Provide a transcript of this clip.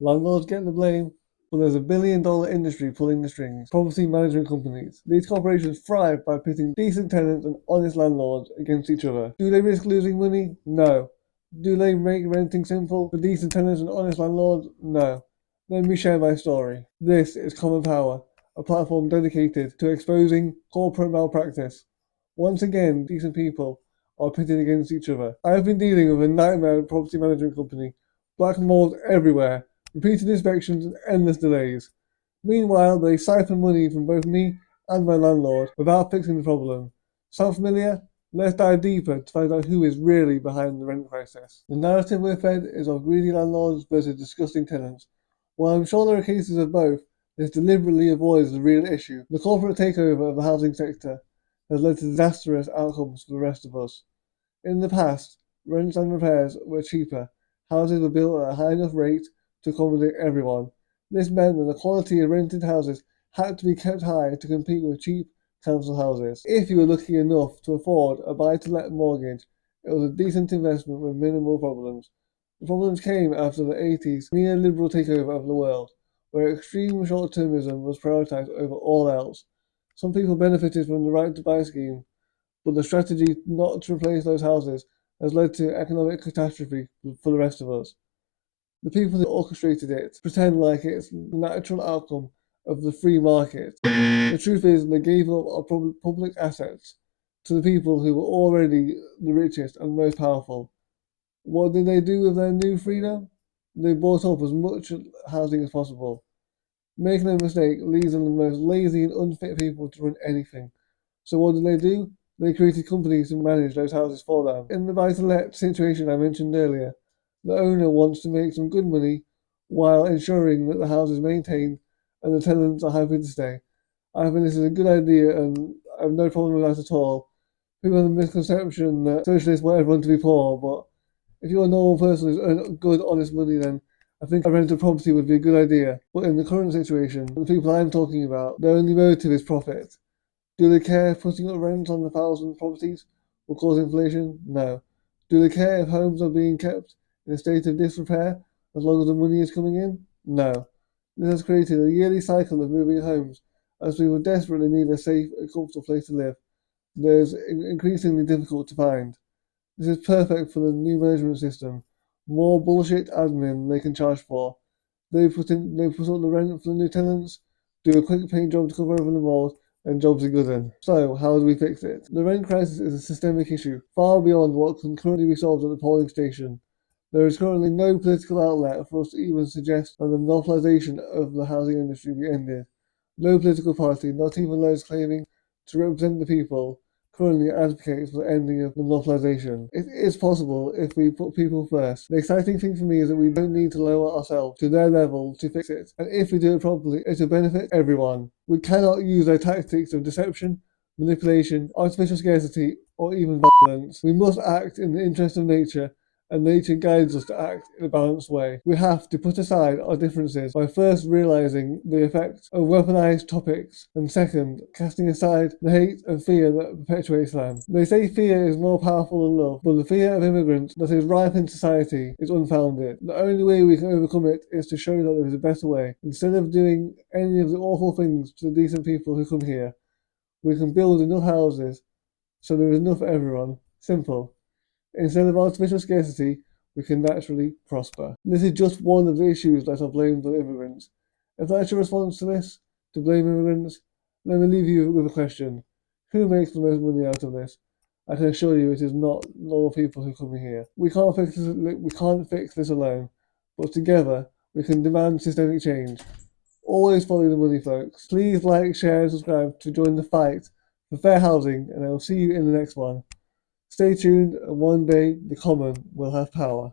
Landlords get the blame, but there's $1 billion industry pulling the strings. Property management companies. These corporations thrive by pitting decent tenants and honest landlords against each other. Do they risk losing money? No. Do they make renting simple for decent tenants and honest landlords? No. Let me share my story. This is Common Power, a platform dedicated to exposing corporate malpractice. Once again, decent people are pitted against each other. I've been dealing with a nightmare property management company. Black mold everywhere, repeated inspections and endless delays. Meanwhile, they siphon money from both me and my landlord without fixing the problem. Sound familiar? Let's dive deeper to find out who is really behind the rent crisis. The narrative we're fed is of greedy landlords versus disgusting tenants. While I'm sure there are cases of both, this deliberately avoids the real issue. The corporate takeover of the housing sector has led to disastrous outcomes for the rest of us. In the past, rents and repairs were cheaper. Houses were built at a high enough rate to accommodate everyone. This meant that the quality of rented houses had to be kept high to compete with cheap council houses. If you were lucky enough to afford a buy-to-let mortgage, it was a decent investment with minimal problems. The problems came after the 80s neoliberal takeover of the world, where extreme short-termism was prioritized over all else. Some people benefited from the right to buy scheme, but the strategy not to replace those houses has led to economic catastrophe for the rest of us. The people who orchestrated it pretend like it's the natural outcome of the free market. The truth is, they gave up our public assets to the people who were already the richest and most powerful. What did they do with their new freedom? They bought up as much housing as possible. Make no mistake, these are the most lazy and unfit people to run anything. So what do? They created companies to manage those houses for them. In the buy-to-let situation I mentioned earlier, the owner wants to make some good money while ensuring that the house is maintained and the tenants are happy to stay. I think this is a good idea and I have no problem with that at all. People have the misconception that socialists want everyone to be poor, but if you're a normal person who's earned good, honest money, then I think a rental property would be a good idea. But in the current situation, the people I'm talking about, their only motive is profit. Do they care if putting up rent on 1,000 properties will cause inflation? No. Do they care if homes are being kept in a state of disrepair as long as the money is coming in? No. This has created a yearly cycle of moving homes as people desperately need a safe and comfortable place to live that is increasingly difficult to find. This is perfect for the new management system. More bullshit admin they can charge for. They put up the rent for the new tenants, do a quick paint job to cover over the mold, and jobs are good then. So, how do we fix it? The rent crisis is a systemic issue, far beyond what can currently be solved at the polling station. There is currently no political outlet for us to even suggest that the monopolisation of the housing industry be ended. No political party, not even those claiming to represent the people, currently advocates for the ending of monopolisation. It is possible if we put people first. The exciting thing for me is that we don't need to lower ourselves to their level to fix it, and if we do it properly, it will benefit everyone. We cannot use their tactics of deception, manipulation, artificial scarcity, or even violence. We must act in the interest of nature, and nature guides us to act in a balanced way. We have to put aside our differences by first realizing the effects of weaponized topics, and second, casting aside the hate and fear that perpetuates them. They say fear is more powerful than love, but the fear of immigrants that is rife in society is unfounded. The only way we can overcome it is to show that there is a better way. Instead of doing any of the awful things to the decent people who come here, we can build enough houses so there is enough for everyone. Simple. Instead of artificial scarcity, we can naturally prosper. This is just one of the issues that are blamed on immigrants. If that's your response to this, to blame immigrants, let me leave you with a question. Who makes the most money out of this? I can assure you it is not normal people who come here. We can't fix this alone, but together we can demand systemic change. Always follow the money, folks. Please like, share, and subscribe to join the fight for fair housing, and I will see you in the next one. Stay tuned, and one day the common will have power.